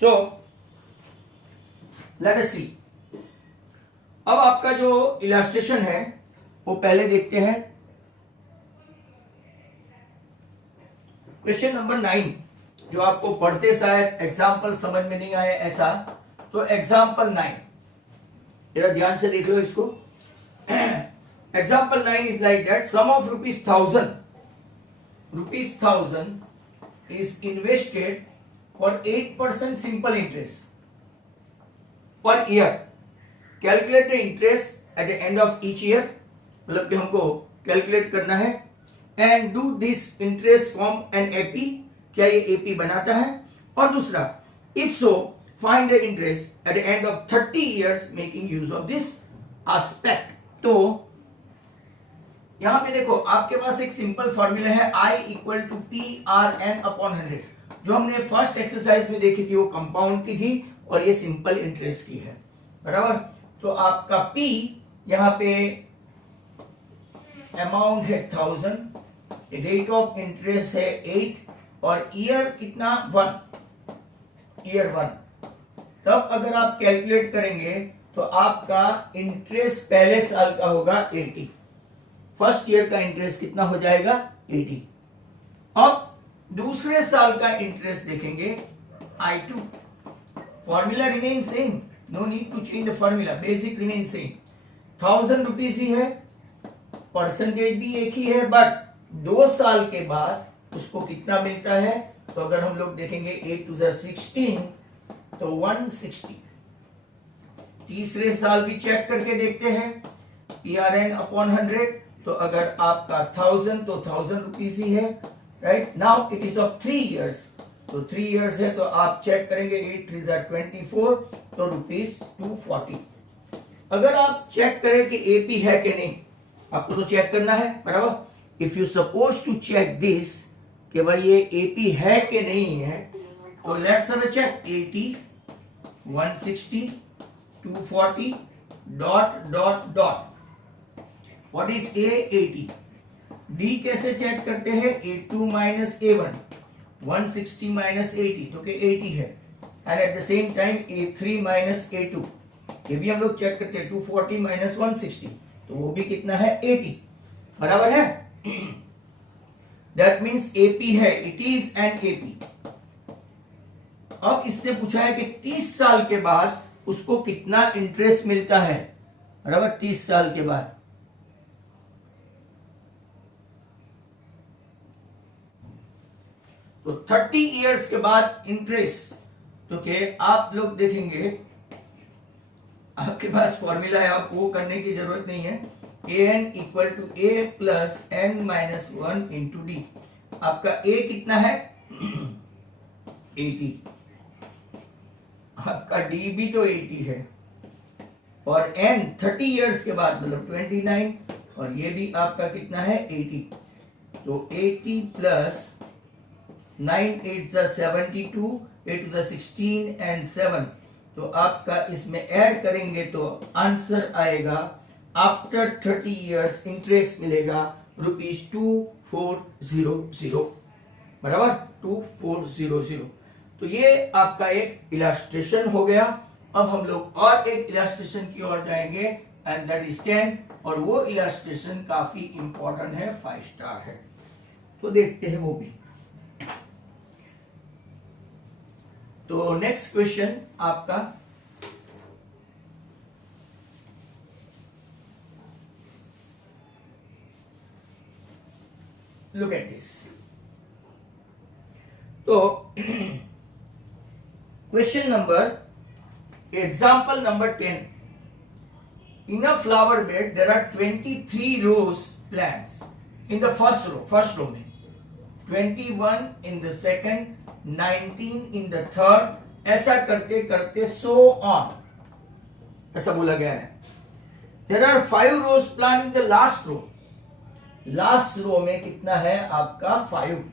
So let us सी। अब आपका जो इलास्ट्रेशन है वो पहले देखते हैं। क्वेश्चन नंबर 9 जो आपको पढ़ते शायद एग्जाम्पल समझ में नहीं आया ऐसा, तो एग्जाम्पल 9 जरा ध्यान से देख लो इसको। Example 9 is like that, sum of ₹1000 is invested for 8% simple interest per year. Calculate the interest at the end of each year. मतलब कि हमको कैलकुलेट करना है। And do this interest form an AP, क्या ये एपी बनाता है? और दूसरा, if so find the interest at the end of 30 years making use of this aspect. तो यहां पे देखो आपके पास एक सिंपल फॉर्मूला है I इक्वल टू PRN/100। जो हमने फर्स्ट एक्सरसाइज में देखी थी वो कंपाउंड की थी और ये सिंपल इंटरेस्ट की है, बराबर। तो आपका P यहां पे अमाउंट है 1000, रेट ऑफ इंटरेस्ट है 8 और ईयर कितना 1, ईयर 1। तब अगर आप कैलकुलेट करेंगे तो आपका इंटरेस्ट पहले साल का होगा 80, फर्स्ट ईयर का इंटरेस्ट कितना हो जाएगा 80। अब दूसरे साल का इंटरेस्ट देखेंगे I2। Formula remain same, no need to change the formula, basic remain same. 1000 rupees ही है, परसेंटेज भी एक ही है, बट 2 साल के बाद उसको कितना मिलता है? तो अगर हम लोग देखेंगे 8 to the 16 तो 160। तीसरे साल भी चेक करके देखते हैं, PRN/100। तो अगर आपका 1000 तो 1000 रुपीज ही है, right. Now it is of 3 years, तो 3 years है तो आप चेक करेंगे 8 3 24 तो ₹240। अगर आप चेक करें कि एपी है कि नहीं, आपको तो चेक करना है, बराबर। If you suppose to check this कि भाई ये एपी है कि नहीं है, तो let's have a check. 80 160 240 dot dot dot, what is A? 80। D कैसे चेक करते हैं? A2 minus A1, 160 minus 80 तो कि 80 है। And at the same time A3 minus A2, ये भी हम लोग चेक करते हैं, 240 minus 160 तो वो भी कितना है 80, बराबर है। दैट मीन्स AP है, इट इज एन AP। अब इसने पूछा है कि 30 साल के बाद उसको कितना इंटरेस्ट मिलता है, बराबर। 30 साल के बाद तो 30 years के बाद इंटरेस्ट, तो के आप लोग देखेंगे आपके पास फॉर्मूला है, आप वो करने की जरूरत नहीं है। AN equal to A plus N-1 into D। आपका A कितना है 80, आपका D भी तो 80 है, और N 30 years के बाद मतलब 29, और ये भी आपका कितना है 80। तो 80 प्लस 9 8 72, 8 16 एंड 7, तो आपका इसमें ऐड करेंगे तो आंसर आएगा आफ्टर 30 years इंटरेस्ट मिलेगा ₹2400, बराबर 2400। तो ये आपका एक इलास्ट्रेशन हो गया। अब हम लोग और एक इलास्ट्रेशन की ओर जाएंगे एंड दैट इज 10, और वो इलास्ट्रेशन काफी इंपॉर्टेंट है, 5 स्टार है, तो देखते हैं वो भी। तो नेक्स्ट क्वेश्चन आपका लुक एट दिस। तो question number example number 10, in a flower bed there are 23 rose plants in the first row में, 21 in the second, 19 in the third, ऐसा करते करते सो ऑन, ऐसा बोला गया है। There are 5 rose plant in the last row, last row में कितना है आपका 5,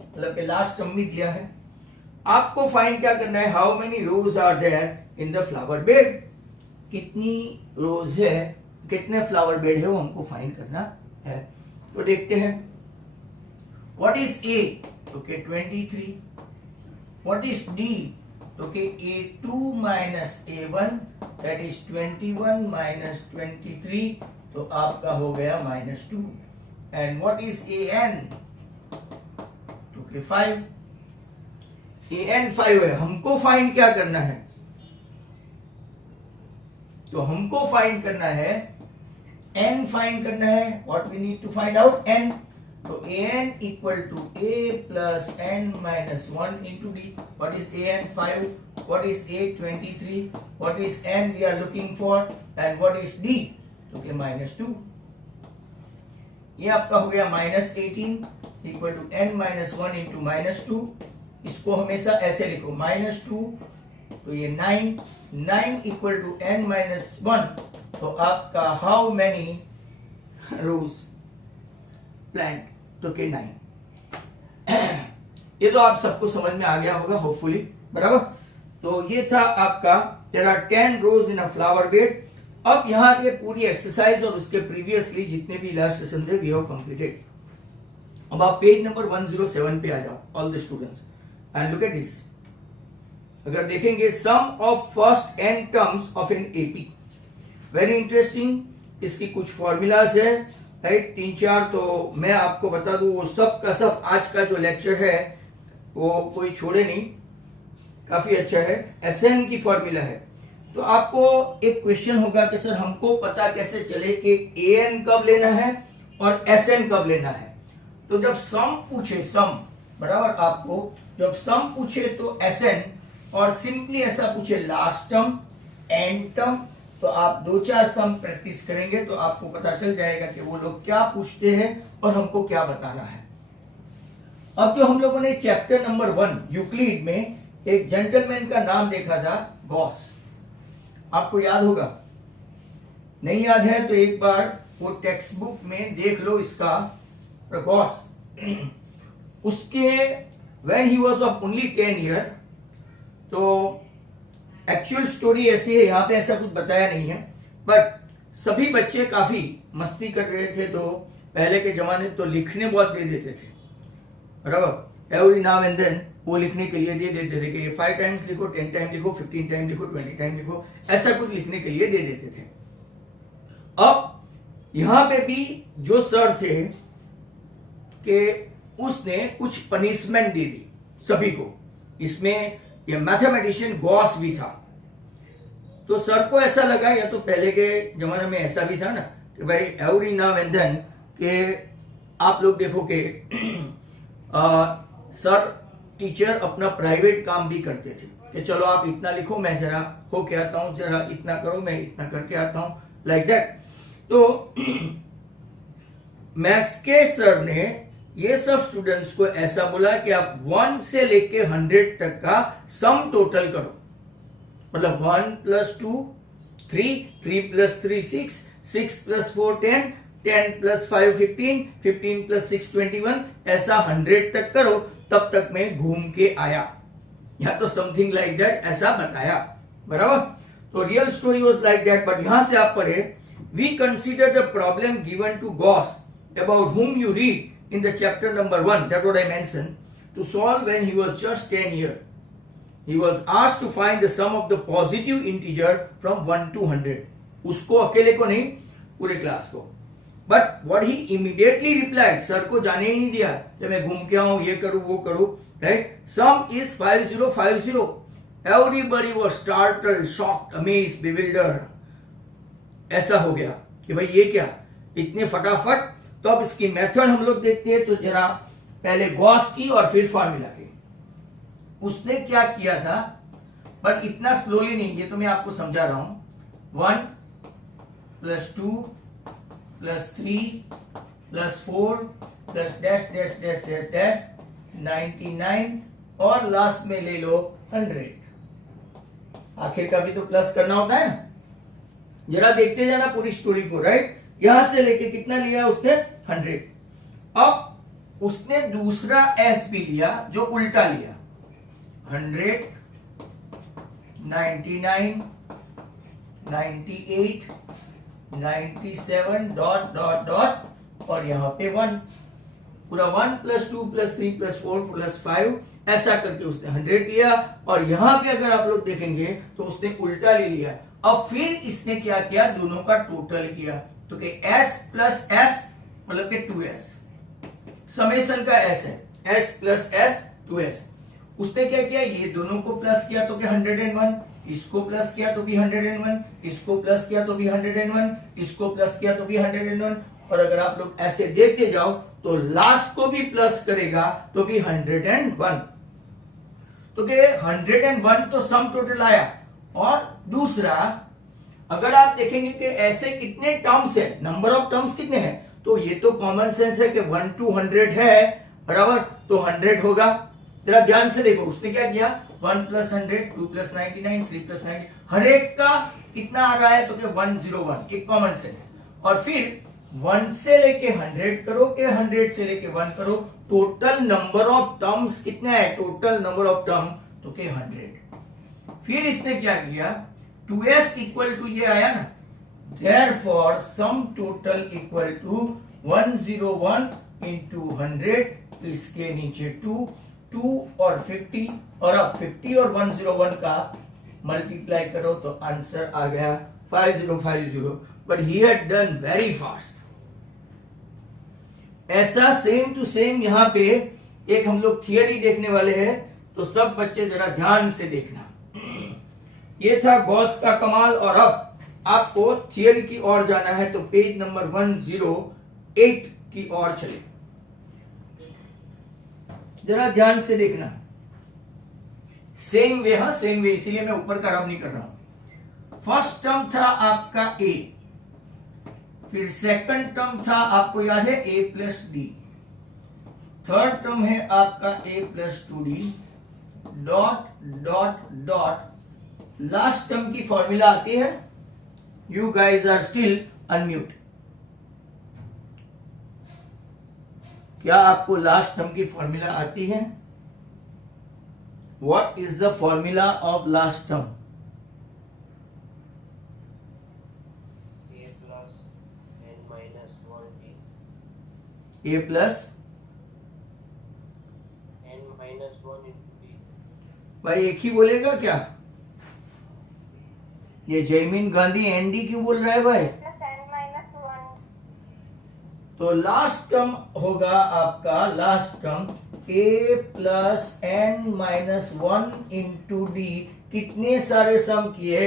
मतलब कि लास्ट टर्म भी दिया है। आपको फाइंड क्या करना है, how many rose are there in the flower bed, कितनी रोज है, कितने फ्लावर बेड है वो हमको फाइंड करना है। तो देखते हैं, what is A? Okay 23, what is D? Okay, A2 minus A1 that is 21 minus 23, तो आपका हो गया -2. And what is AN? Okay, 5. AN 5 है. हमको फाइंड क्या करना है? तो हमको फाइंड करना है n फाइंड करना है. What we need to find out? n. तो an equal to a plus n minus 1 into d. What is an? 5. What is a? 23. What is n we are looking for? And what is d? Okay, -2. ये आपका हो गया -18 equal to n minus 1 into -2. इसको हमेशा ऐसे लिखो -2. तो ये 9 equal to n minus 1. तो आपका how many rows plant? तो के 9. ये तो आप सबको समझ में आ गया होगा होपफुली, बराबर. तो ये था आपका there are 10 rows in a flower bed. अब यहां ये पूरी एक्सरसाइज और उसके प्रीवियसली जितने भी इलस्ट्रेशन थे वी हैव कंप्लीटेड. अब आप पेज नंबर 107 पे आ जाओ all the students and look at this. अगर देखेंगे sum of first n terms of an AP, very interesting. इसकी कुछ फॉर्मूलाज है, राइट, 3-4. तो मैं आपको बता दूं वो सब का सब आज का जो लेक्चर है वो कोई छोड़े नहीं, काफी अच्छा है. SN की फॉर्मूला है. तो आपको एक क्वेश्चन होगा कि सर हमको पता कैसे चले कि AN कब लेना है और SN कब लेना है. तो जब सम पूछे, सम बराबर, आपको जब सम पूछे तो SN, और सिंपली ऐसा पूछे लास्ट टर्म एंड टर्म, तो आप 2-4 सम प्रैक्टिस करेंगे तो आपको पता चल जाएगा कि वो लोग क्या पूछते हैं और हमको क्या बताना है. अब जो हम लोगों ने चैप्टर नंबर 1 यूक्लिड में एक जेंटलमैन का नाम देखा था, गॉस. आपको याद होगा? नहीं याद है तो एक बार वो टेक्स्ट बुक में देख लो इसका. गॉस उसके when he was of only 10 year, तो एक्चुअल स्टोरी ऐसी है, यहाँ पे ऐसा कुछ बताया नहीं है, बट सभी बच्चे काफी मस्ती कर रहे थे. तो पहले के जमाने तो लिखने बहुत दे देते थे, बराबर. एवरी नाउ एंड देन वो लिखने के लिए दे देते थे कि 5 टाइम्स लिखो, 10 टाइम लिखो, 15 टाइम लिखो, 20 टाइम लिखो, ऐसा कुछ लिखने के लिए दे देते थे. अब यहां पे भी जो सर थे कि उसने कुछ पनिशमेंट दे दी सभी को. इसमें ये मैथमेटिशियन गॉस भी था. तो सर को ऐसा लगा, या तो पहले के जमाने में ऐसा भी था ना कि भाई एवरी नाउ एंड देन के आप लोग देखो कि सर टीचर अपना प्राइवेट काम भी करते थे कि चलो आप इतना लिखो, मैं जरा होके आता हूं, जरा इतना करो, मैं इतना करके आता हूं, लाइक दैट. तो मैथ्स के सर ने ये सब स्टूडेंट्स को ऐसा बोला कि आप 1 से लेके 100 तक का सम टोटल करो. मतलब 1 + 2 3, 3 + 3 6, 6 + 4 10, 10 + 5 15, 15 + 6 21, ऐसा 100 तक करो. तब तक मैं घूम के आया, या तो समथिंग लाइक दैट ऐसा बताया, बराबर. तो real story was like that. But यहां से आप पढ़े, we consider the problem given to Gauss about whom you read in the chapter number 1, that what I mentioned, to solve when he was just 10 years. He was asked to find the sum of the positive integer from 1 to 100. उसको अकेले को नहीं, पूरे class को. But what he immediately replied, sir को जाने ही नहीं दिया कि मैं घूम के आऊं, ये करूं, वो करूं, right? Sum is 5050. Everybody was startled, shocked, amazed, bewildered. ऐसा हो गया कि भाई ये क्या, इतने फटाफट. तो अब इसकी मेथड हम लोग देखते हैं. तो जरा पहले गॉस की और फिर फॉर्मूला की. उसने क्या किया था, पर इतना स्लोली नहीं, ये तो मैं आपको समझा रहा हूं. 1 + 2 + 3 + 4 + dash dash dash dash dash 99 और लास्ट में ले लो 100. आखिर का भी तो प्लस करना होता है ना. जरा देखते जाना पूरी स्टोरी को, राइट. यहां से लेके कितना लिया उसने, 100. अब उसने दूसरा एस भी लिया जो उल्टा लिया, 100 99 98 97 डॉट डॉट डॉट और यहां पे 1. पूरा 1 + 2 + 3 + 4 + 5 ऐसा करके उसने 100 लिया, और यहां पे अगर आप लोग देखेंगे तो उसने उल्टा ले लिया। अब फिर इसने क्या किया, दोनों का टोटल किया, तो कि s प्लस एस मतलब कि 2s, समेशन का s है, s प्लस एस 2s। उसने क्या किया, ये दोनों को प्लस किया तो कि 101, इसको प्लस किया तो भी 101, इसको प्लस किया तो भी 101, इसको प्लस किया तो भी 101, और अगर आप लोग ऐसे देखते जाओ तो लास्ट को भी प्लस करेगा तो भी 101, तो कि 101 तो सम टोटल आया। और दूसरा, अगर आप देखेंगे कि ऐसे कितने टर्म्स है, नंबर ऑफ टर्म्स कितने हैं, तो ये तो कॉमन सेंस है कि 1 to 100 है बराबर, तो 100 होगा। जरा ध्यान से देखो, उसने क्या किया, 1 प्लस 100, 2 प्लस 99, 3 प्लस 90, हर एक का कितना आ रहा है, तो कि 101, एक कॉमन सेंस। और फिर 1 से लेके 100 करो के 100 से लेके 1 करो, टोटल नंबर ऑफ टर्म्स कितना है, टोटल नंबर ऑफ टर्म तो के 100। फिर इसने क्या किया, 2s इक्वल टू ये आया ना, therefore sum total equal to 101 into 100, इसके नीचे 2 और 50, और अब 50 और 101 का मल्टीप्लाई करो तो आंसर आ गया 5050, but he had done very fast. ऐसा सेम टू सेम यहां पे एक हम लोग थियरी देखने वाले हैं, तो सब बच्चे जरा ध्यान से देखना। ये था गॉस का कमाल, और अब आपको थियरी की ओर जाना है, तो पेज नंबर 108 की ओर चले, जरा ध्यान से देखना। सेम वे, हाँ सेम वे, इसीलिए मैं ऊपर का रब नहीं कर रहा हूं। फर्स्ट टर्म था आपका a, फिर सेकंड टर्म था आपको याद है a plus d, third term है आपका a plus 2d, dot dot dot, last term की फॉर्मूला आती है, you guys are still unmute. क्या आपको लास्ट टर्म की फॉर्मूला आती है? What is the formula of last term? a plus n minus 1d, a plus n minus 1 into d। भाई एक ही बोलेगा क्या? ये जयमीन गांधी एनडी क्यों बोल रहा है भाई? तो लास्ट टर्म होगा आपका, last term a plus n minus 1 into d. कितने सारे सम किए?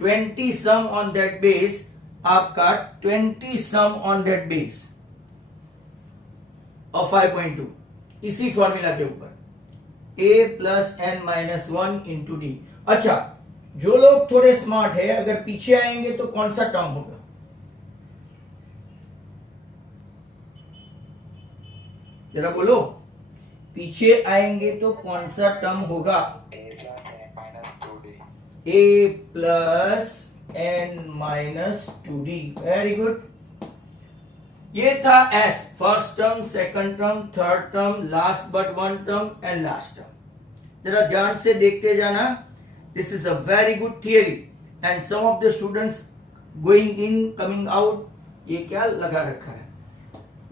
20 सम ऑन दैट बेस, आपका 20 सम ऑन दैट बेस और 5.2 इसी फॉर्मूला के ऊपर a plus n minus 1 into d. अच्छा, जो लोग थोड़े स्मार्ट है, अगर पीछे आएंगे तो कौन सा टर्म होगा? जरा बोलो, पीछे आएंगे तो कौन सा टर्म होगा? a plus n minus 2d। Very good. ये था s, first term, second term, third term, last but one term and last term. जरा ध्यान से देखते जाना। This is a very good theory and some of the students going in coming out, ये क्या लगा रखा है,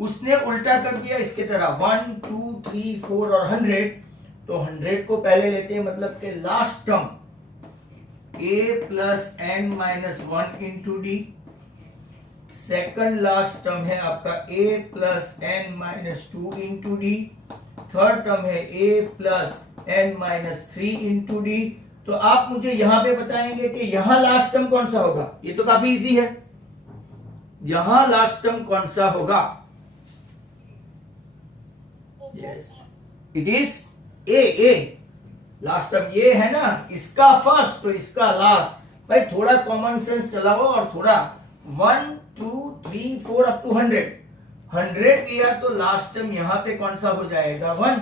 उसने उल्टा कर दिया इसके तरह 1 2 3 4 और 100। तो 100 को पहले लेते हैं, मतलब के last term a plus n minus 1 into d, second last term है आपका a plus n minus 2 into d, third term है a plus n minus 3 into d. तो आप मुझे यहां पे बताएंगे कि यहां लास्ट टर्म कौन सा होगा? ये तो काफी इजी है, यहां लास्ट टर्म कौन सा होगा? Yes, it is a. Last term ये है ना, इसका फर्स्ट तो इसका लास्ट। भाई थोड़ा कॉमन सेंस चलाओ और थोड़ा 1 2 3 4 अप टू 100 लिया तो लास्ट टर्म यहां पे कौन सा हो जाएगा? 1।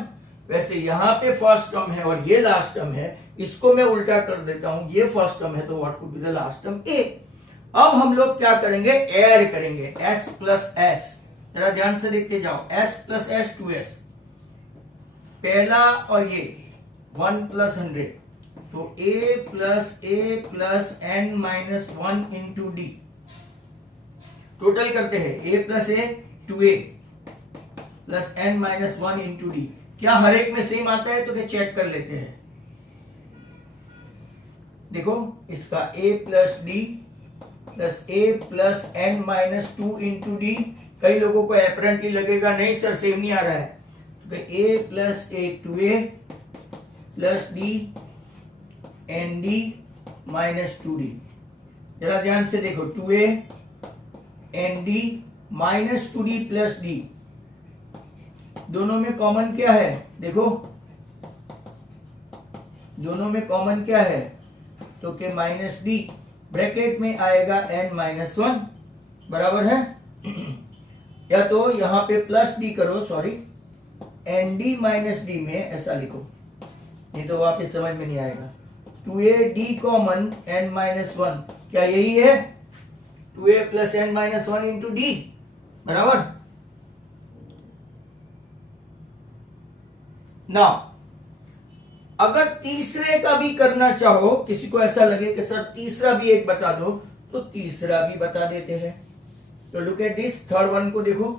वैसे यहां पे फर्स्ट टर्म है और ये लास्ट टर्म है, इसको मैं उल्टा कर देता हूं, ये फर्स्ट टर्म है तो what could be the last term? A. अब हम लोग क्या करेंगे? ऐड करेंगे s प्लस एस। जरा ध्यान से देखते जाओ, s प्लस एस 2s, पहला और ये 1 प्लस 100, तो a plus n minus 1 into d. Total करते हैं a plus a 2a plus n minus 1 into d. क्या हर एक में सेम आता है? तो क्या चेक कर लेते हैं। देखो इसका a plus D plus a plus n minus 2 into D. कई लोगों को एपरेंटली लगेगा नहीं सर सेम नहीं आ रहा है, तो a plus a 2a plus d n d minus 2d। जरा ध्यान से देखो 2a n d minus 2d plus d, दोनों में कॉमन क्या है? देखो दोनों में कॉमन क्या है? तो के माइनस डी, ब्रैकेट में आएगा n माइनस 1 बराबर है। या तो यहां पे प्लस डी करो, sorry n d minus d में ऐसा लिखो, नहीं तो वापस समझ में नहीं आएगा। 2a D common n minus 1, क्या यही है? 2a plus n minus 1 into D बराबर। ना अगर तीसरे का भी करना चाहो, किसी को ऐसा लगे कि सर तीसरा भी एक बता दो, तो तीसरा भी बता देते हैं। तो look at this, third one को देखो,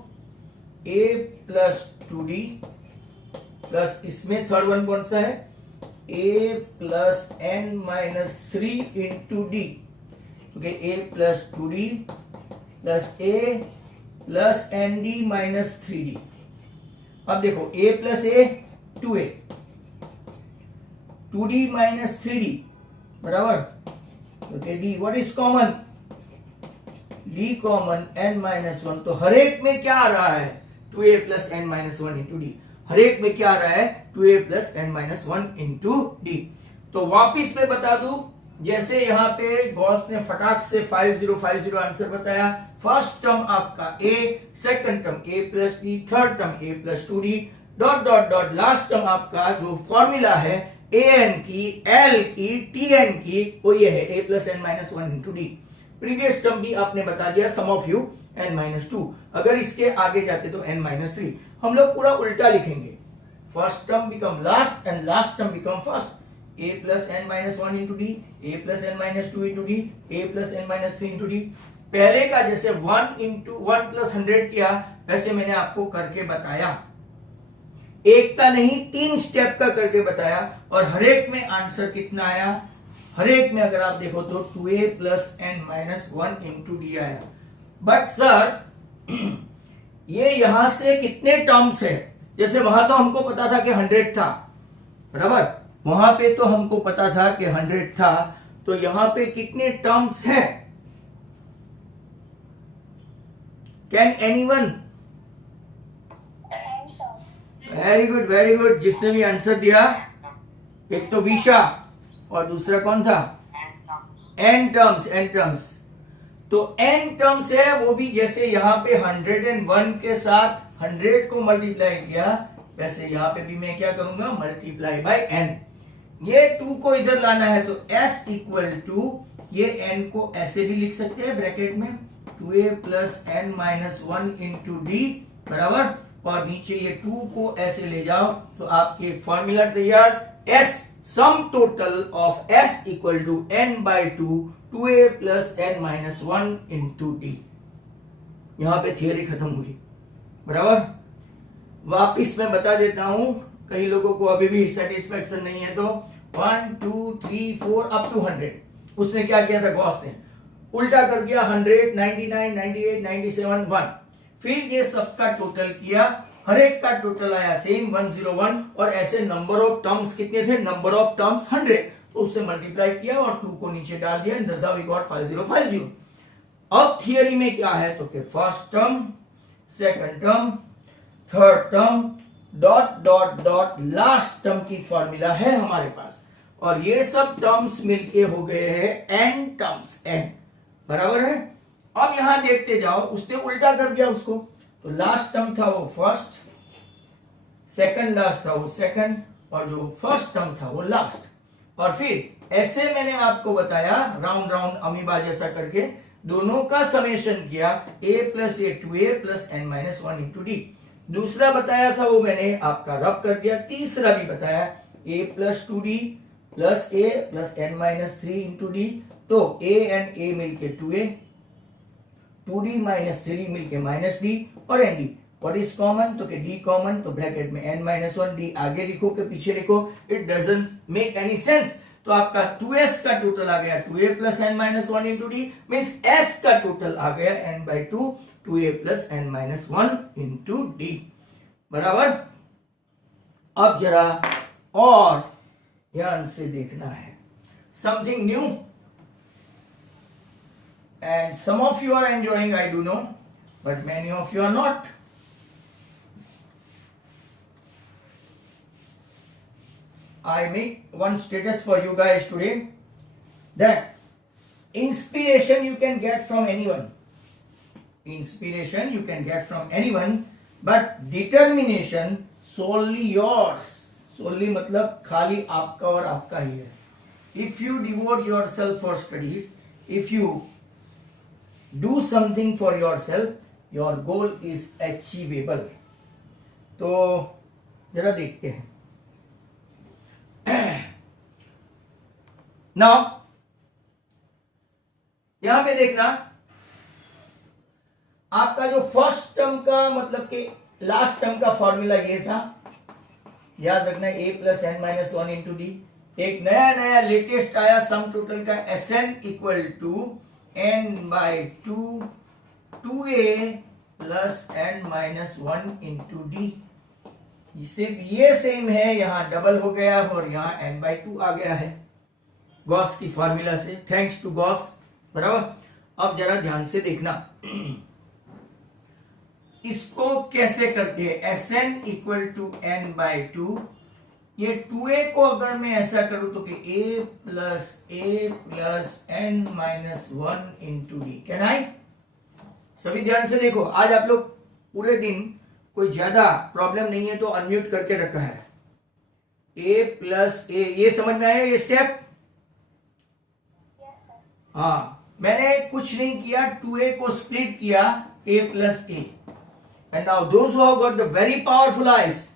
a प्लस 2d प्लस इसमें थर्ड वन कौन सा है? a plus n minus 3 into d, a plus 2d plus a plus n d minus 3d। अब देखो a plus a 2a, 2d minus 3d बराबर। Okay d what is common? d common n minus 1, तो हर एक में क्या आ रहा है? 2a plus n minus 1 into d. हर एक में क्या आ रहा है? 2a plus n minus 1 into d. तो वापिस में बता दूं, जैसे यहाँ पे गॉस ने फटाक से 5050 आंसर बताया। फर्स्ट टर्म आपका a, second term a plus d, third term a plus 2d, dot dot dot, last term आपका जो फॉर्मूला है an की, l की, tn की, वो ये है a plus n minus 1 into D. Previous term भी आपने बता दिया, सम ऑफ यू n माइनस 2। अगर इसके आगे जाते तो n माइनस 3। हम लोग पूरा उल्टा लिखेंगे, first term become last and last term become first. a plus n minus 1 into d, a plus n minus 2 into d, a plus n minus 3 into D. पहले का जैसे 1 इंटू 1 प्लस 100 किया, वैसे मैंने आपको करके बताया, एक का नहीं 3 स्टेप का करके बताया। और हर एक में आंसर कितना आया? हर एक में अगर आप देखो तो 2a plus n minus 1 into D आया। बट सर ये यहां से कितने टर्म्स है? जैसे वहां तो हमको पता था कि 100 था बराबर, वहां पे तो हमको पता था कि 100 था, तो यहां पे कितने टर्म्स हैं? Can anyone? Very good very good, जिसने भी आंसर दिया, एक तो विशा और दूसरा कौन था? n terms, n terms. तो n टर्म्स है, वो भी जैसे यहाँ पे 101 के साथ 100 को मल्टीप्लाई किया, वैसे यहाँ पे भी मैं क्या करूंगा? Multiply by n। ये 2 को इधर लाना है तो s इक्वल टू, ये n को ऐसे भी लिख सकते हैं ब्रैकेट में, 2a plus n minus 1 into D बराबर, और नीचे ये 2 को ऐसे ले जाओ तो आपके फॉर्मूला तैयार, s sum total of s equal to n by 2, 2a plus n minus 1 into d. यहां पे थियरी खत्म हुई बराबर। वापिस मैं बता देता हूं, कई लोगों को अभी भी सेटिस्फेक्शन नहीं है, तो 1 2 3 4 अप टू 100 उसने क्या किया था? गॉस ने उल्टा कर दिया, 100 99 98 97 1, फिर ये सबका टोटल किया, हर एक का टोटल आया सेम 101, और ऐसे नंबर ऑफ टर्म्स कितने थे? नंबर ऑफ टर्म्स 100, तो उससे मल्टीप्लाई किया और 2 को नीचे डाल दिया, दैट्स हाउ वी गॉट 5050। अब थियरी में क्या है? तो first term, second term, third term, dot dot dot, last term की फॉर्मूला है हमारे पास, और ये सब टर्म्स मिलके हो गए हैं n टर्म्स, n बराबर है। अब यहां देखते जाओ, उसने उल्टा कर दिया उसको, तो लास्ट टर्म था वो फर्स्ट, सेकंड लास्ट था वो सेकंड, और जो फर्स्ट टर्म था वो लास्ट। और फिर ऐसे मैंने आपको बताया राउंड राउंड अमीबा जैसा करके दोनों का समेशन किया, a plus a 2a plus n minus 1 into D. दूसरा बताया था वो मैंने आपका रब कर दिया। तीसरा भी बताया a plus 2d plus a plus n minus 3 into d. तो a एंड a मिलके 2a, 2d माइनस 3d मिलके माइनस d, और n d. What is common, तो कि डी कॉमन, तो ब्रैकेट में n माइनस वन, डी आगे लिखो कि पीछे लिखो, it doesn't make any sense. तो आपका 2s का टोटल आ गया 2a plus n minus one into d, means s का टोटल आ गया n by two 2a plus n minus one into D, बराबर। अब जरा और ध्यान से देखना है, something new, and some of you are enjoying, I do know, but many of you are not. I make one status for you guys today, that inspiration you can get from anyone. Inspiration you can get from anyone, but determination solely yours. Solely मतलब खाली आपका और आपका ही है. If you devote yourself for studies, if you do something for yourself, your goal is achievable. तो जरा देखते हैं. Now यहां पे देखना, आपका जो फर्स्ट टर्म का मतलब कि लास्ट टर्म का फॉर्मूला ये था, याद रखना, a plus n minus one into d. एक नया लेटेस्ट आया सम टोटल का Sn equal to n by two 2a plus n minus one into d. सिर्फ ये सेम है, यहां डबल हो गया और यहां n बाई टू आ गया है गॉस की फॉर्मूला से, थैंक्स टू गॉस, बराबर. अब जरा ध्यान से देखना, इसको कैसे करते हैं. Sn equal to n by two, ये 2a को अगर मैं ऐसा करूं तो कि a plus n minus one into D. Can I? सभी ध्यान से देखो, आज आप लोग पूरे दिन कोई ज्यादा प्रॉब्लम नहीं है तो अनम्यूट करके रखा है. a प्लस ए, ये समझ में आया ये स्टेप? हाँ, मैंने कुछ नहीं किया, 2a को स्प्लिट किया a plus a. And now those who have got the very powerful eyes,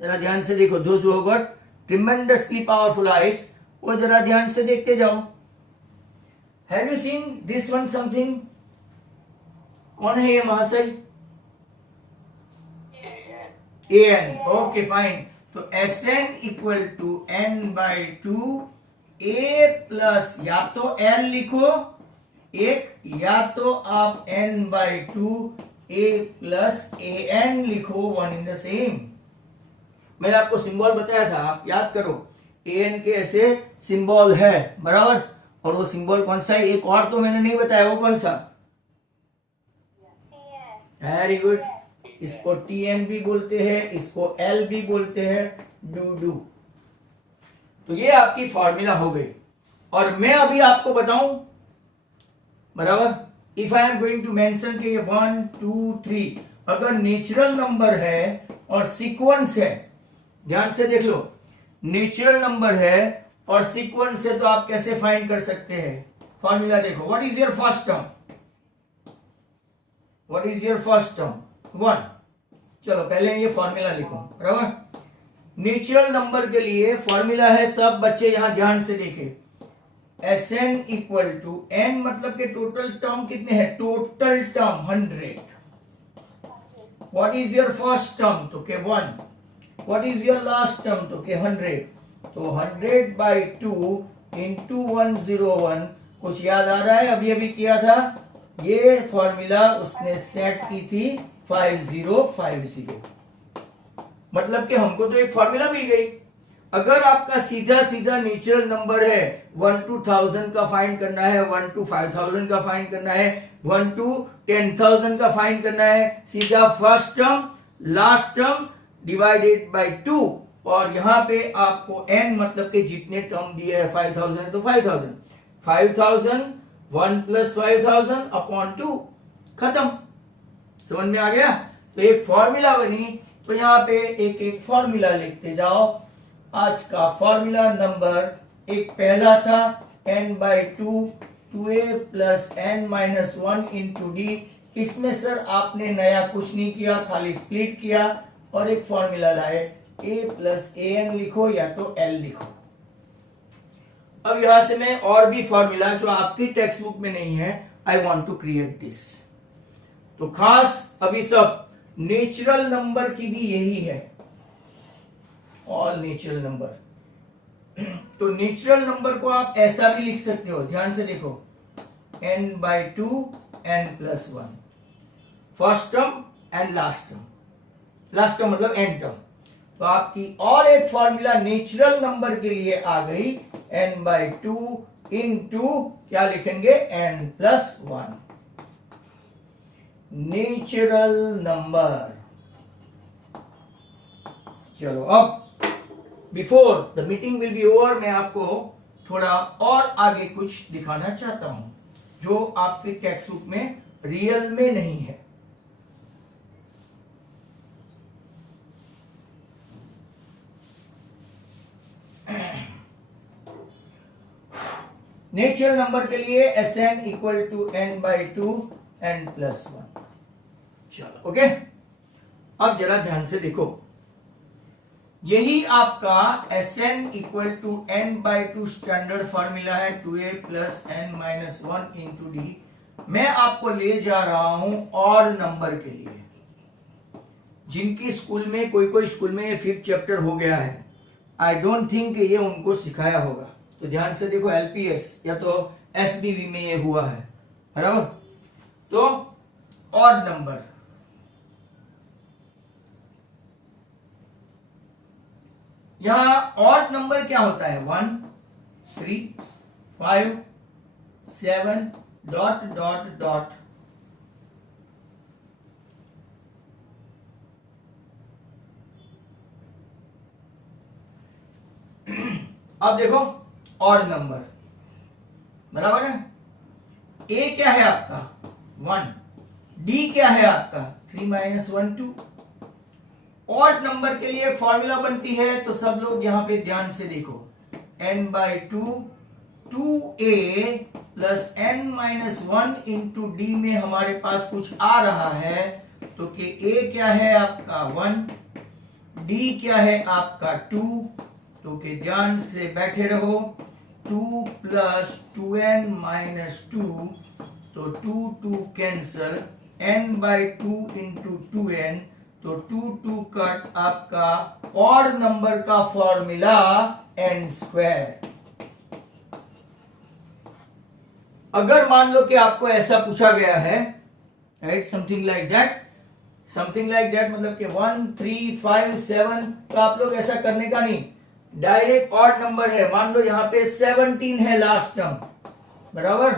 जरा ध्यान से देखो, those who have got tremendously powerful eyes, वो जरा ध्यान से देखते जाओ. Have you seen this one something? कौन है ये महाशय? an. Okay fine. तो Sn equal to n by two a plus, या तो l लिखो एक, या तो आप n by two a plus an लिखो, वन इन द सेम. मैंने आपको सिंबल बताया था, आप याद करो, an के ऐसे सिंबल है, बराबर. और वो सिंबल कौन सा है, एक और तो मैंने नहीं बताया, वो कौन सा? Very good. इसको tn भी बोलते हैं, इसको l भी बोलते हैं, डू. तो ये आपकी फॉर्मूला हो गई. और मैं अभी आपको बताऊं, बराबर, if I am going to mention कि ये 1 2 3 अगर नेचुरल नंबर है और सीक्वेंस है, ध्यान से देख लो, नेचुरल नंबर है और सीक्वेंस है, तो आप कैसे फाइंड कर सकते हैं? फॉर्मूला देखो, what is your first term? What is your first term? 1. चलो पहले ये फॉर्मूला लिखो, बराबर. नेचुरल नंबर के लिए फॉर्मूला है, सब बच्चे यहां ध्यान से देखें. Sn इक्वल टू n मतलब के टोटल टर्म कितने हैं? Total term 100. What is your first term? तो के 1. What is your last term? तो के 100. तो 100 बाई 2 इंटू 101. कुछ याद आ रहा है? अभी अभी किया था ये फॉर्मूला, उसने सेट की थी 5050. मतलब कि हमको तो एक फॉर्मूला मिल गई. अगर आपका सीधा सीधा नेचुरल नंबर है, 1 to 1000 का फाइंड करना है, 1 to 5000 का फाइंड करना है, 1 to 10,000 का फाइंड करना है, सीधा first term last term divided by 2. और यहां पे आपको n मतलब के जितने टर्म दिए है 5000 तो 5000 1 प्लस 5000 अपॉन 2, खत्म. समझ में आ गया? तो एक फॉर्मूला बनी. तो यहां पे एक एक फॉर्मूला लिखते जाओ. आज का फॉर्मूला नंबर एक पहला था n by two 2a plus n minus one into D. इसमें सर आपने नया कुछ नहीं किया, खाली स्प्लिट किया और एक फॉर्मूला लाए, a प्लस an लिखो या तो l लिखो. अब यहां से मैं और भी फॉर्मूला जो आपकी टेक्स्ट बुक में नहीं है, I want to create this. तो खास अभी सब नेचुरल नंबर की भी यही है, ऑल नेचुरल नंबर। तो नेचुरल नंबर को आप ऐसा भी लिख सकते हो, ध्यान से देखो, n/2 n+1, first term and last term, last term मतलब एंड टर्म। तो आपकी और एक फॉर्मूला नेचुरल नंबर के लिए आ गई, n/2 इंटू क्या लिखेंगे, n+1, नेचुरल नंबर। चलो अब before the meeting will be over, मैं आपको थोड़ा और आगे कुछ दिखाना चाहता हूं जो आपके टेक्स्ट बुक में रियल में नहीं है। नेचुरल नंबर के लिए Sn equal to n/2 n+1। चलो ओके, अब जरा ध्यान से देखो, यही आपका Sn equal to n/2 standard formula है, 2a plus n-1 into D. मैं आपको ले जा रहा हूं ऑड नंबर के लिए, जिनकी स्कूल में कोई स्कूल में ये 5th चैप्टर हो गया है। आई डोंट थिंक ये उनको सिखाया होगा, तो ध्यान से देखो, LPS या तो SBV में ये हुआ है, बराबर। तो ऑड नंबर, यहां ऑड नंबर क्या होता है, 1 3 5 7 डॉट डॉट डॉट। अब देखो ऑड नंबर, बराबर है। ए क्या है आपका 1, डी क्या है आपका 3 - 1 2। ऑड नंबर के लिए एक फॉर्मूला बनती है, तो सब लोग यहां पे ध्यान से देखो, n/2 2a plus n-1 into D में हमारे पास कुछ आ रहा है, तो कि a क्या है आपका 1, d क्या है आपका 2, तो कि ध्यान से बैठे रहो, 2 प्लस 2n-2, तो 2 कैंसल, n/2 इंटू 2n, तो 2 कट आपका ऑड नंबर का फॉर्मूला n²। अगर मान लो कि आपको ऐसा पूछा गया है, राइट, समथिंग लाइक दैट मतलब कि 1 3 5 7, तो आप लोग ऐसा करने का नहीं, डायरेक्ट ऑड नंबर है, मान लो यहां पे 17 है लास्ट टर्म, बराबर।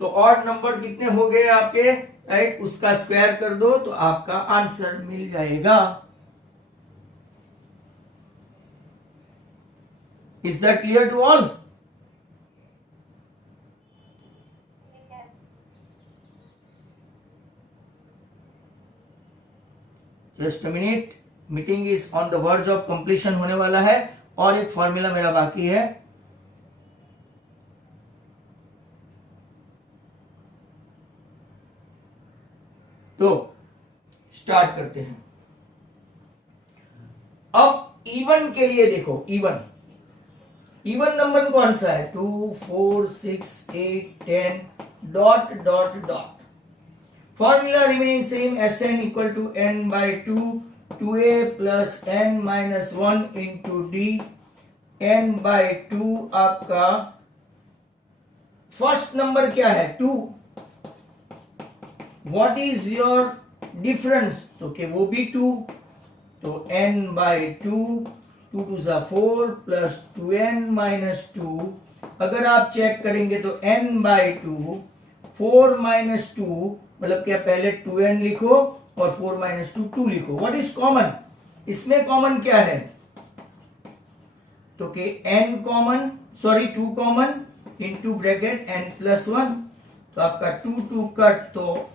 तो ऑड नंबर कितने हो गए आपके, राइट, उसका स्क्वायर कर दो तो आपका आंसर मिल जाएगा। Is that clear to all? Just a minute, meeting is on the verge of completion होने वाला है, और एक फॉर्मूला मेरा बाकी है। तो स्टार्ट करते हैं। अब इवन के लिए देखो, इवन नंबर कौन सा है, 2 4 6 8 10 dot dot dot. Formula remain same, Sn equal to n/2 2a plus n-1 into d. n/2 आपका फर्स्ट नंबर क्या है 2, व्हाट इज योर डिफरेंस, तो कि वो भी 2, तो n/2, 2 2 4 प्लस 2n-2। अगर आप चेक करेंगे तो n/2 4 - 2, मतलब क्या, पहले 2n लिखो और 4 - 2 2 लिखो। व्हाट इज कॉमन, इसमें कॉमन क्या है, तो कि n common, sorry 2 common into bracket n+1, तो आपका 2 कट, तो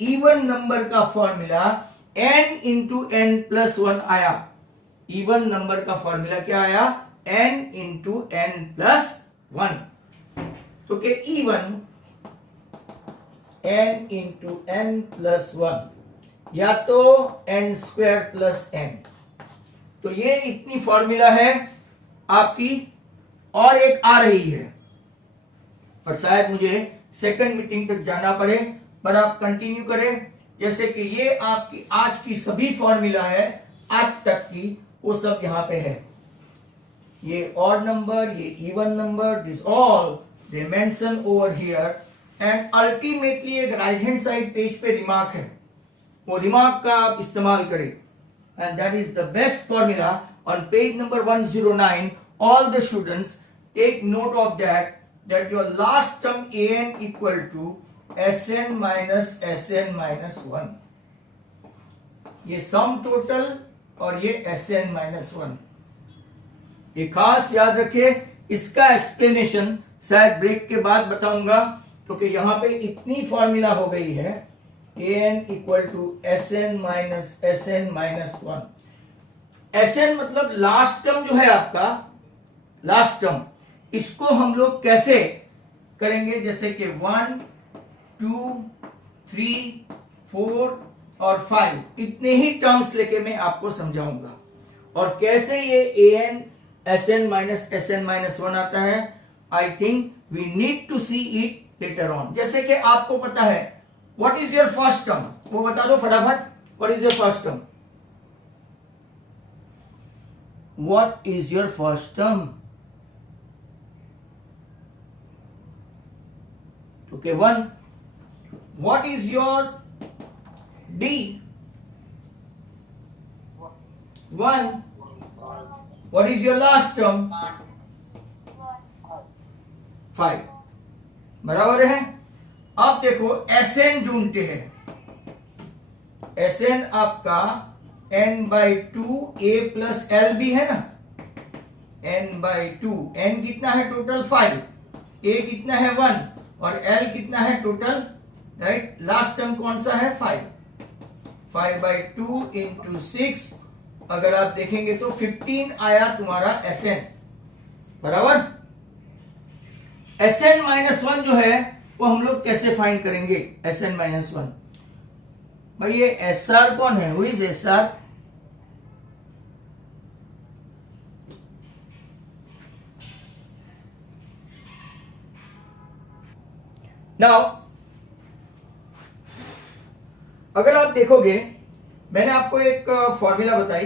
इवन नंबर का फॉर्मूला n इंटू n+1 आया। इवन नंबर का फॉर्मूला क्या आया, n इंटू n+1, तो कि इवन n इंटू n+1 या तो n² प्लस n। तो ये इतनी फॉर्मूला है आपकी, और एक आ रही है, पर शायद मुझे सेकंड मीटिंग तक जाना पड़े, पर आप कंटिन्यू करें, जैसे कि ये आपकी आज की सभी फॉर्मूला है आज तक की, वो सब यहां पे है। ये ऑड नंबर, ये even number, this all they mention over here. And ultimately एक राइट हैंड साइड पेज पे रिमार्क है, वो रिमार्क का आप इस्तेमाल करें। And that is the best formula on page number 109। All the students take note of that your last term an equal to Sn minus Sn minus 1। ये sum total और ये Sn माइनस 1, ये खास याद रखिए। इसका एक्सप्लेनेशन शायद break के बाद बताऊंगा, क्योंकि यहां पे इतनी फॉर्मूला हो गई है। an equal to Sn minus Sn minus 1। Sn मतलब लास्ट टर्म जो है आपका, लास्ट टर्म, इसको हम लोग कैसे करेंगे, जैसे कि 1 2 3 4 और 5 इतने ही टर्म्स लेके मैं आपको समझाऊंगा, और कैसे ये an Sn minus Sn minus 1 आता है। I think we need to see it later on. जैसे कि आपको पता है what is your first term, वो बता दो फटाफट। What is your first term? What is your first term? Okay 1। What is your d? 1। What is your last term? 5। बराबर है। अब देखो Sn ढूंढते हैं। Sn आपका n/2 a प्लस l भी है ना, n/2। n कितना है टोटल? 5। a कितना है? 1। और l कितना है टोटल? राइट, लास्ट टर्म कौन सा है? 5। 5/2 इंटू 6, अगर आप देखेंगे तो 15 आया तुम्हारा Sn। बराबर। Sn माइनस 1 जो है वो हम लोग कैसे फाइंड करेंगे? Sn माइनस 1, भाई ये SR कौन है? Who is SR? नाउ अगर आप देखोगे, मैंने आपको एक फॉर्मूला बताई,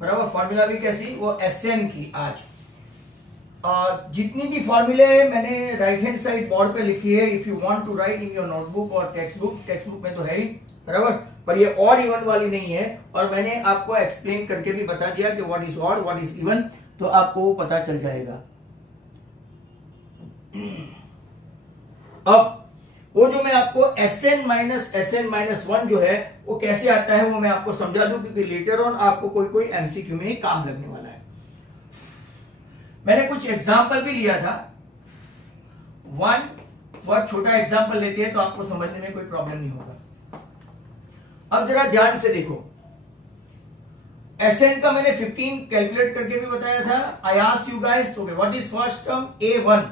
बराबर। फॉर्मूला भी कैसी? वो Sn की। आज जितनी भी फॉर्मूले मैंने राइट हैंड साइड बोर्ड पे लिखी है, if you want to write in your notebook और टेक्स्ट बुक में तो है ही, बराबर, पर ये और इवन वाली नहीं है। और मैंने आपको एक्सप्लेन करके भी बता दिया कि what is odd, what is even, तो आपको वो पता चल जाएगा। अब वो जो मैं आपको Sn माइनस Sn माइनस 1 जो है वो कैसे आता है वो मैं आपको समझा दूं, क्योंकि लेटर ऑन आपको कोई एमसीक्यू में काम लगने वाला है। मैंने कुछ एग्जाम्पल भी लिया था। बहुत छोटा एग्जाम्पल लेते हैं तो आपको समझने में कोई प्रॉब्लम नहीं होगा। अब जरा ध्यान से देखो, Sn का मैंने 15 कैलकुलेट करके भी बताया था। I asked you guys, okay what is first term? a1।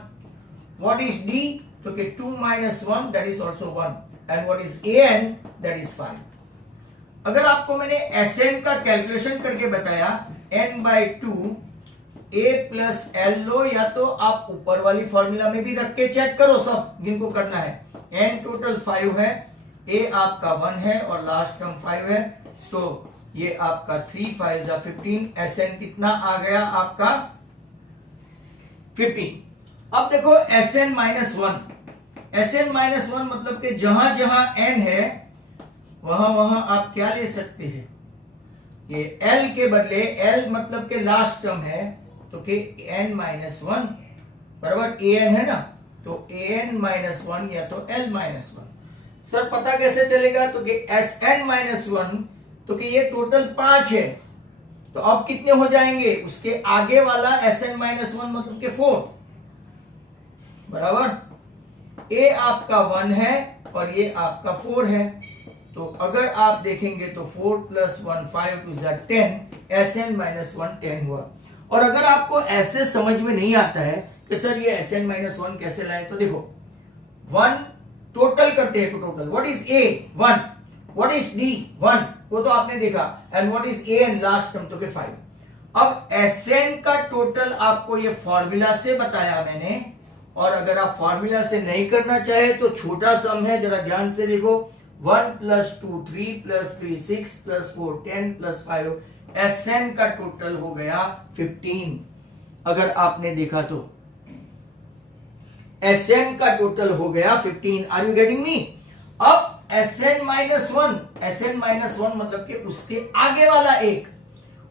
What is d? तो कि 2 minus 1 that is also 1, and what is an? that is 5। अगर आपको मैंने Sn का कैलकुलेशन करके बताया n/2 a प्लस l लो, या तो आप ऊपर वाली फॉर्मूला में भी रख के चेक करो सब जिनको करना है। n टोटल 5 है, a आपका 1 है और लास्ट टर्म 5 है, तो ये आपका 3 5 15। Sn कितना आ गया आपका? 15। अब देखो Sn माइनस 1। Sn माइनस 1 मतलब कि जहां जहां n है वहां वहां आप क्या ले सकते हैं? ये l के बदले, l मतलब के लास्ट टर्म है, तो कि n माइनस 1, बराबर an है ना, तो an माइनस 1 या तो l माइनस 1। सर पता कैसे चलेगा? तो कि Sn माइनस 1, तो कि ये टोटल 5 है, तो अब कितने हो जाएंगे? उसके आगे वाला Sn माइनस 1 मतलब के 4, बराबर। a आपका 1 है और ये आपका 4 है, तो अगर आप देखेंगे तो 4 प्लस 1 5 टू 10, Sn माइनस 1 10 हुआ। और अगर आपको ऐसे समझ में नहीं आता है कि सर ये Sn माइनस 1 कैसे लाए, तो देखो 1 टोटल करते हैं, तो total what is a? 1। What is d? 1, वो तो आपने देखा। And what is an? Last term, तो 5। अब Sn का टोटल आपको ये फॉर्मूला से बताया मैंने, और अगर आप फॉर्मूला से नहीं करना चाहे तो छोटा सम है, जरा ध्यान से देखो। 1 plus 2 3 plus 3 6 plus 4 10 plus 5 Sn का टोटल हो गया 15। अगर आपने देखा तो Sn का टोटल हो गया 15। Are you getting me? अब Sn माइनस वन मतलब कि उसके आगे वाला एक,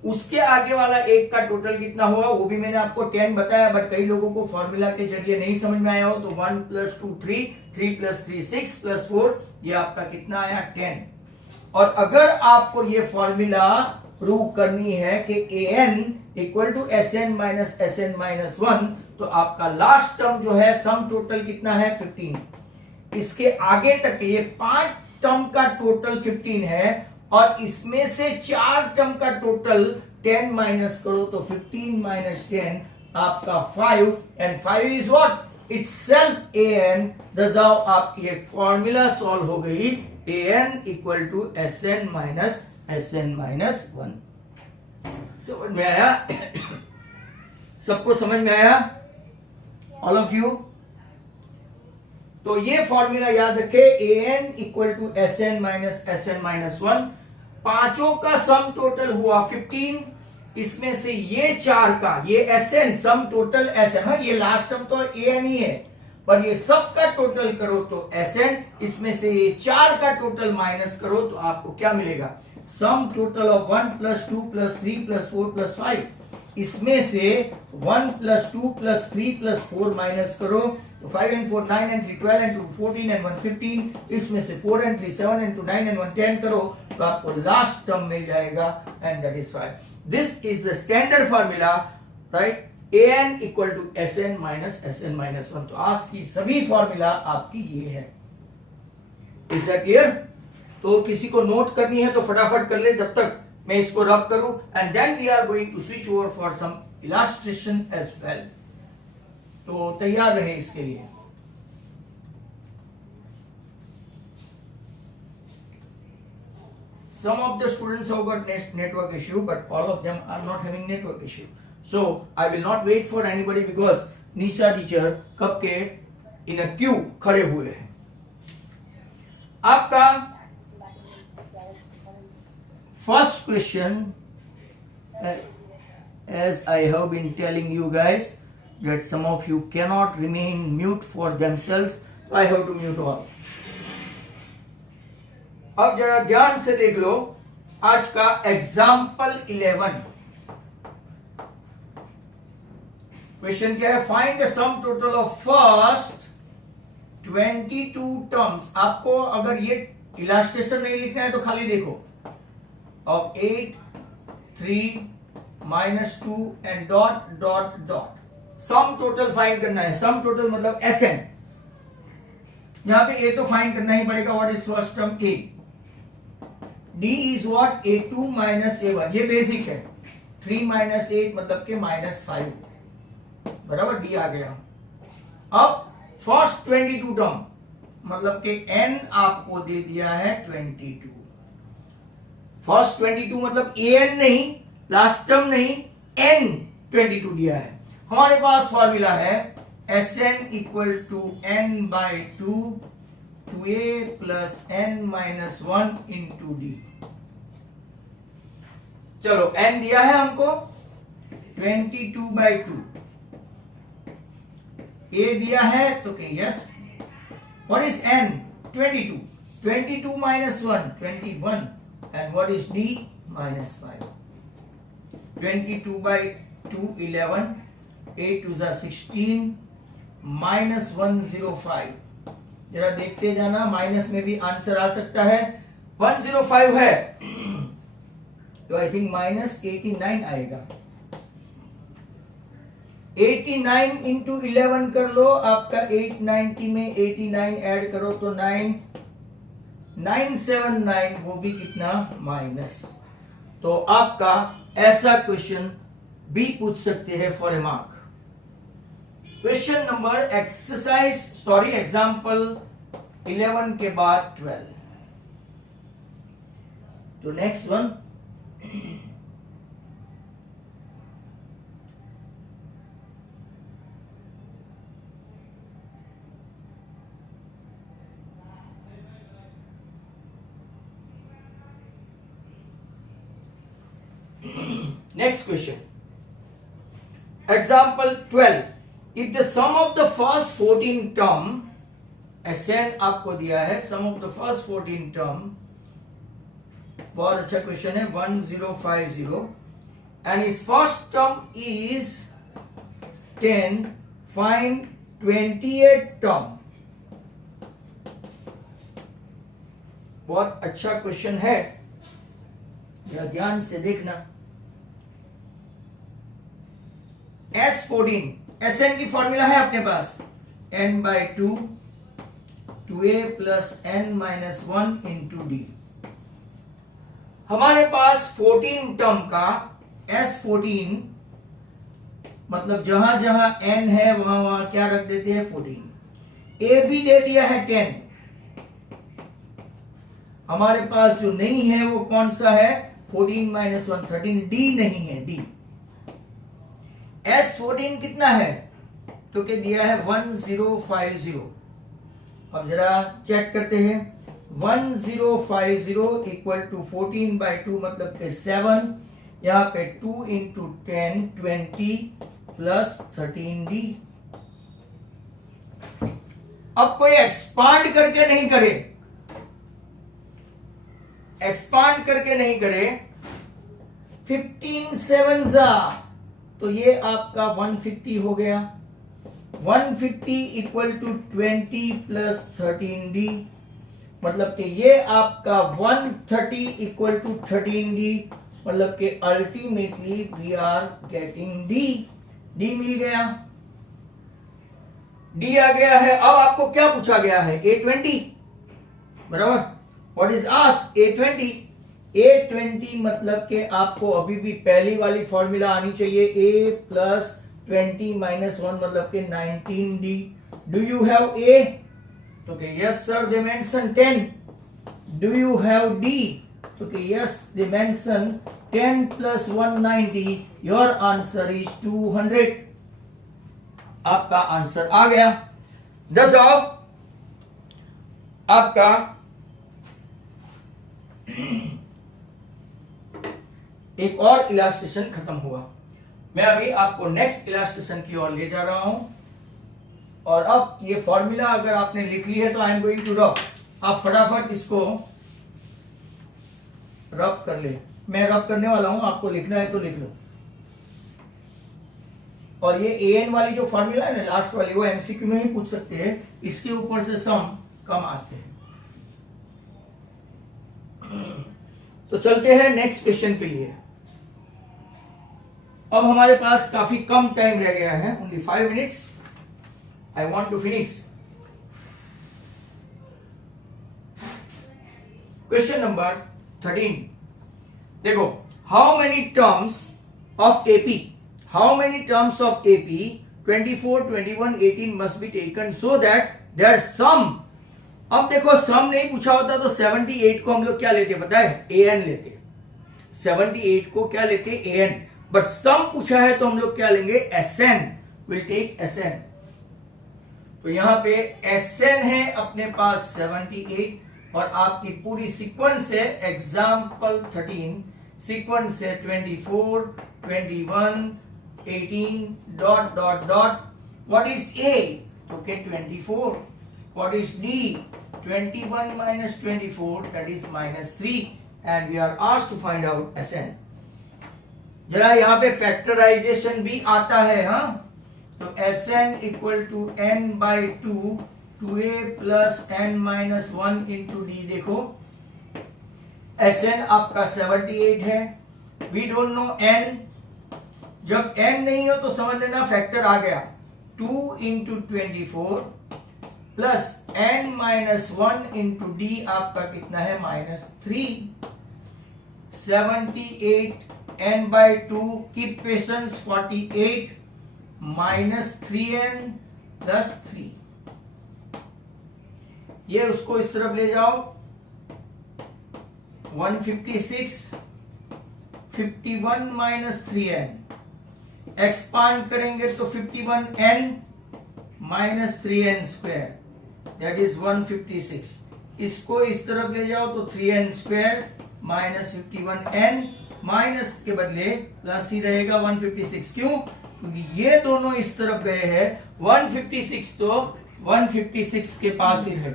उसके आगे वाला एक का टोटल कितना हुआ वो भी मैंने आपको 10 बताया, बट कई लोगों को फॉर्मूला के जरिए नहीं समझ में आया हो तो 1 प्लस 2 3 3 प्लस 3 6 प्लस 4 ये आपका कितना आया 10। और अगर आपको ये फॉर्मूला प्रूव करनी है कि an equal to Sn minus one, तो आपका लास्ट टर्म जो है सम टोटल कितना है 15। इसके आगे तक ये 5 टर्म का टोटल 15 है और इसमें से 4 टर्म का टोटल 10 माइनस करो तो 15 माइनस 10 आपका 5 and 5 is what itself an। दजाओ आपकी एक फॉर्मूला सॉल्व हो गई an equal to Sn minus one. समझ में आया? सबको समझ में आया? All of you? तो ये फॉर्मूला याद रखे an equal to Sn minus one. पांचों का सम टोटल हुआ 15, इसमें से ये 4 का ये Sn सम टोटल Sn, ये लास्ट टर्म तो an ही है पर ये सब का टोटल करो तो Sn, इसमें से ये 4 का टोटल माइनस करो तो आपको क्या मिलेगा सम total of 1 plus 2 plus 3 plus 4 plus 5। इसमें से 1 प्लस 2 प्लस 3 प्लस 4 माइनस करो तो 5 and 4 9 and 3 12 and 2 14 and 1 15। इसमें से 4 and 3 7 and 2 9 and 1 10 करो तो आपको लास्ट टर्म मिल जाएगा and that is 5। This is the standard formula, right? an equal to Sn minus one. तो आज की सभी फॉर्मूला आपकी ये है। Is that clear? तो किसी को नोट करनी है तो फटाफट कर ले जब तक मैं इसको रब करूं, and then we are going to switch over for some illustration as well. तो तैयार रहे इसके लिए। Some of the students have got network issue, but all of them are not having network issue. So I will not wait for anybody because Nisha teacher कब के in a queue खड़े हुए हैं। आपका first question, as I have been telling you guys that some of you cannot remain mute for themselves, I have to mute all. अब जरा ध्यान से देख लो आज का एग्जाम्पल 11। क्वेश्चन क्या है? Find the some total of first 22 terms. आपको अगर ये इलास्ट्रेशन नहीं लिखना है तो खाली देखो of 8 3 minus 2 and dot dot dot। Sum total find करना है। सम टोटल मतलब Sn। यहां पे a तो फाइंड करना ही पड़ेगा। What is first term a? d is what a2 minus a1। ये बेसिक है। 3 माइनस 8 मतलब के माइनस 5, बराबर d आ गया। अब फर्स्ट 22 टर्म मतलब के n आपको दे दिया है 22। फर्स्ट 22 मतलब an नहीं, लास्ट टर्म नहीं, n 22 दिया है। हमारे पास फॉर्मूला है Sn equal to n by 2 2a plus n minus 1 into d. चलो n दिया है हमको 22 बाई 2, a दिया है तो के yes. What is n? 22। 22 minus 1 21 and what is d? minus 5। 22 by 2 11, 8 to the 16 minus 105। जरा देखते जाना, माइनस में भी आंसर आ सकता है। 105 है तो आई थिंक माइनस 89 आएगा। 89 इंटू 11 कर लो, आपका 890 में 89 ऐड करो तो 979, वो भी कितना माइनस। तो आपका ऐसा क्वेश्चन भी पूछ सकते हैं for a mark. Question number example 11 के बाद 12। तो next one next question, example 12, if the sum of the first 14 term, Sn आपको दिया है, sum of the first 14 term, बहुत अच्छा क्वेश्चन है, 1050, and its first term is 10, find 28 term. बहुत अच्छा क्वेश्चन है, जरा ध्यान से देखना। S14, Sn की फॉर्मूला है अपने पास, n/2 2a plus n-1 into D. हमारे पास 14 टर्म का S14, मतलब जहां जहां n है वहां वहां क्या रख देते हैं 14। a भी दे दिया है 10। हमारे पास जो नहीं है वो कौन सा है, 14-1 13, d नहीं है, d। S14 कितना है, तो क्या दिया है 1050। अब जरा चेक करते हैं, 1050 इक्वल टू 14/2 मतलब के 7, यहां पे 2 इंटू 10 20 प्लस 13d। अब कोई एक्सपांड करके नहीं करे, एक्सपांड करके नहीं करे, 15 7 तो ये आपका 150 हो गया। 150 इक्वल टू 20 प्लस 13d, मतलब कि ये आपका 130 इक्वल टू 13d, मतलब कि ultimately we are getting d। d मिल गया, d आ गया है। अब आपको क्या पूछा गया है, A20, बराबर। What is asked, A20। A20 मतलब कि आपको अभी भी पहली वाली फॉर्मूला आनी चाहिए, a प्लस 20-1 मतलब कि 19d। Do you have a, तो कि yes sir they mention 10। Do you have d, तो कि yes they mention 10 plus 190, your answer is 200। आपका आंसर आ गया। दस आपका एक और इलास्ट्रेशन खत्म हुआ। मैं अभी आपको नेक्स्ट इलास्ट्रेशन की ओर ले जा रहा हूं, और अब ये फॉर्मूला अगर आपने लिख ली है तो आई एम गोइंग टू रब। आप फटाफट इसको रब कर ले, मैं रब करने वाला हूं, आपको लिखना है तो लिख लो। और ये an वाली जो फॉर्मूला है ना, लास्ट वाली, वो एमसीक्यू में ही पूछ सकते हैं, इसके ऊपर से सम कम आते हैं। तो चलते हैं नेक्स्ट क्वेश्चन के लिए। अब हमारे पास काफी कम टाइम रह गया है, only 5 minutes. I want to finish. Question number 13, देखो, how many terms of AP, how many terms of AP 24, 21, 18 must be taken so that their sum. अब देखो, सम नहीं पूछा होता तो 78 को हम लोग क्या लेते पता है, an लेते। 78 को क्या लेते, an। बट सम पूछा है तो हम लोग क्या लेंगे, Sn, विल टेक Sn। तो यहां पे Sn है अपने पास 78, और आपकी पूरी सीक्वेंस है एग्जाम्पल 13, सीक्वेंस है 24, 21, 18 dot dot dot. What is A, तो के 24। What is D, 21 minus 24, that is -3, and we are asked to find out Sn। जरा यहां पे फैक्टराइजेशन भी आता है, हाँ, तो Sn equal to n/2 2a plus n-1 into d। देखो Sn आपका 78 है, वी डोंट नो n। जब n नहीं हो तो समझ लेना फैक्टर आ गया, 2 into 24 plus n-1 into d आपका कितना है, -3। 78 n/2, keep patience, 48 -3n plus 3। ये उसको इस तरफ ले जाओ, 156, 51 -3n, एक्सपांड करेंगे तो 51n -3n square, that is 156। इसको इस तरफ ले जाओ तो 3n स्क्वायर -51n माइनस के बदले प्लस ही रहेगा 156। क्यों? क्योंकि ये दोनों इस तरफ गए हैं, 156 तो 156 के पास ही है,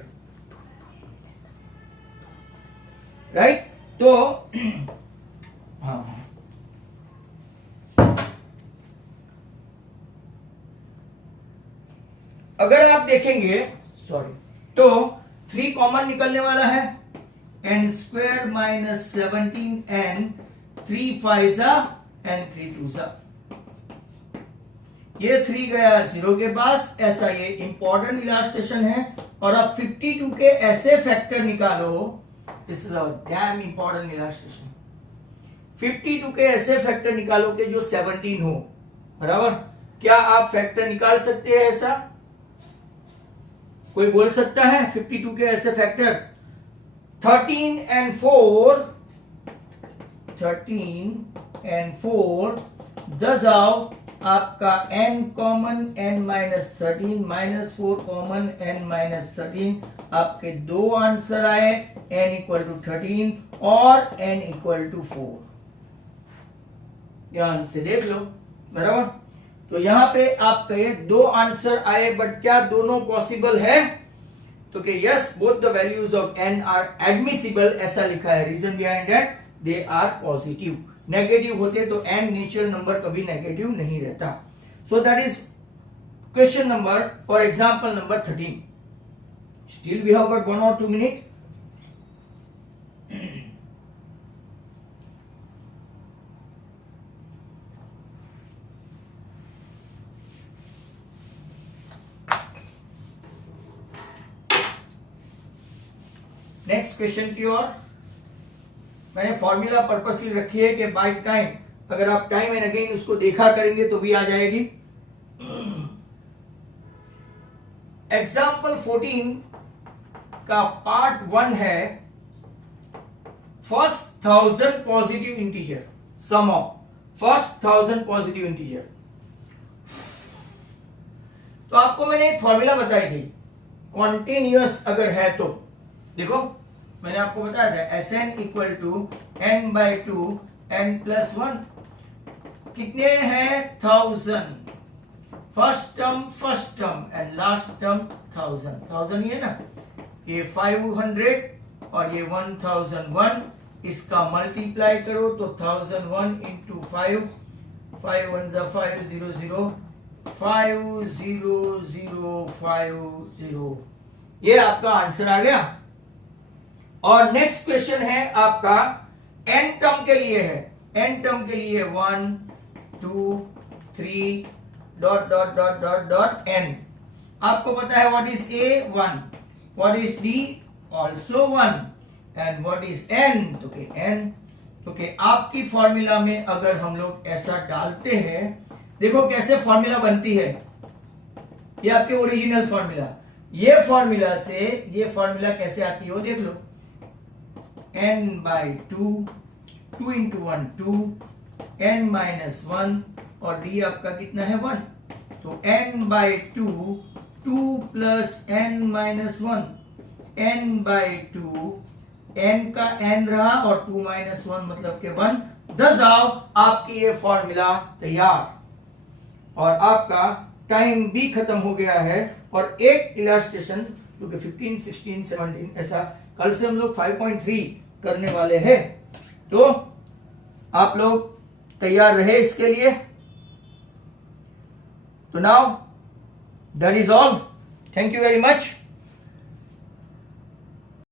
राइट? तो हाँ, अगर आप देखेंगे, सॉरी, तो 3 कॉमन निकलने वाला है, n square minus 17n, 3 5 and 3 2 ये 3 गया 0 के पास, ऐसा ये इंपॉर्टेंट इलास्ट्रेशन है। और अब 52 के ऐसे फैक्टर निकालो, this is a dam important illustration. 52 के ऐसे फैक्टर निकालो के जो 17 हो, बराबर? क्या आप फैक्टर निकाल सकते हैं ऐसा? कोई बोल सकता है 52 के ऐसे फैक्टर? 13 and 4 10 आओ, आपका n common n minus 13 minus 4 common n minus 13, आपके दो आंसर आए, n इक्वल टू 13 और n इक्वल टू 4। ध्यान से देख लो, बराबर? तो यहां पे आपके दो आंसर आए, बट क्या दोनों पॉसिबल है? तो कि yes, both the values of n are admissible, ऐसा लिखा है। Reason behind that, they are positive. Negative होते तो n नेचुरल नंबर कभी नेगेटिव नहीं रहता। So that is question number और example number 13। Still we have got 1 or 2 minutes. Next question की ओर। मैंने फॉर्मूला पर्पसली रखी है कि बाय टाइम, अगर आप टाइम एंड अगेन उसको देखा करेंगे तो भी आ जाएगी। एग्जाम्पल 14 का पार्ट 1 है first 1000 positive integer, sum of first 1000 positive integer. तो आपको मैंने एक फॉर्मूला बताई थी, कॉन्टिन्यूअस अगर है तो देखो, मैंने आपको बताया था Sn equal to n by 2 n plus 1। कितने हैं? 1000। First term and last term 1000 ये ना, ये 500 और ये 1001, इसका मल्टीप्लाई करो तो 1001 इंटू 5, 5 1 जा 5 0 0 5 0 0 5 0, ये आपका आंसर आ गया। और नेक्स्ट क्वेश्चन है आपका n टर्म के लिए है, n टर्म के लिए 1 2 3 dot dot dot dot dot n। आपको पता है what is a? 1। What is d? Also 1। And what is n? तो के n, तो के आपकी फॉर्मूला में अगर हम लोग ऐसा डालते हैं, देखो कैसे फॉर्मूला बनती है, ये आपके ओरिजिनल फॉर्मूला। ये फॉर्मूला से ये फॉर्मूला कैसे आती है वो देख लो, n by 2, 2 into 1 2, n minus 1 और d आपका कितना है 1, तो n by 2, 2 plus n minus 1, n by 2, n का n रहा और 2 माइनस 1 मतलब के 1। 10 आओ, आपकी ये फॉर्मूला तैयार और आपका टाइम भी खत्म हो गया है। और एक इलास्ट्रेशन जो कि 15 16 17 ऐसा, कल से हम लोग 5.3 करने वाले हैं, तो आप लोग तैयार रहे इसके लिए। तो now that is all, thank you very much.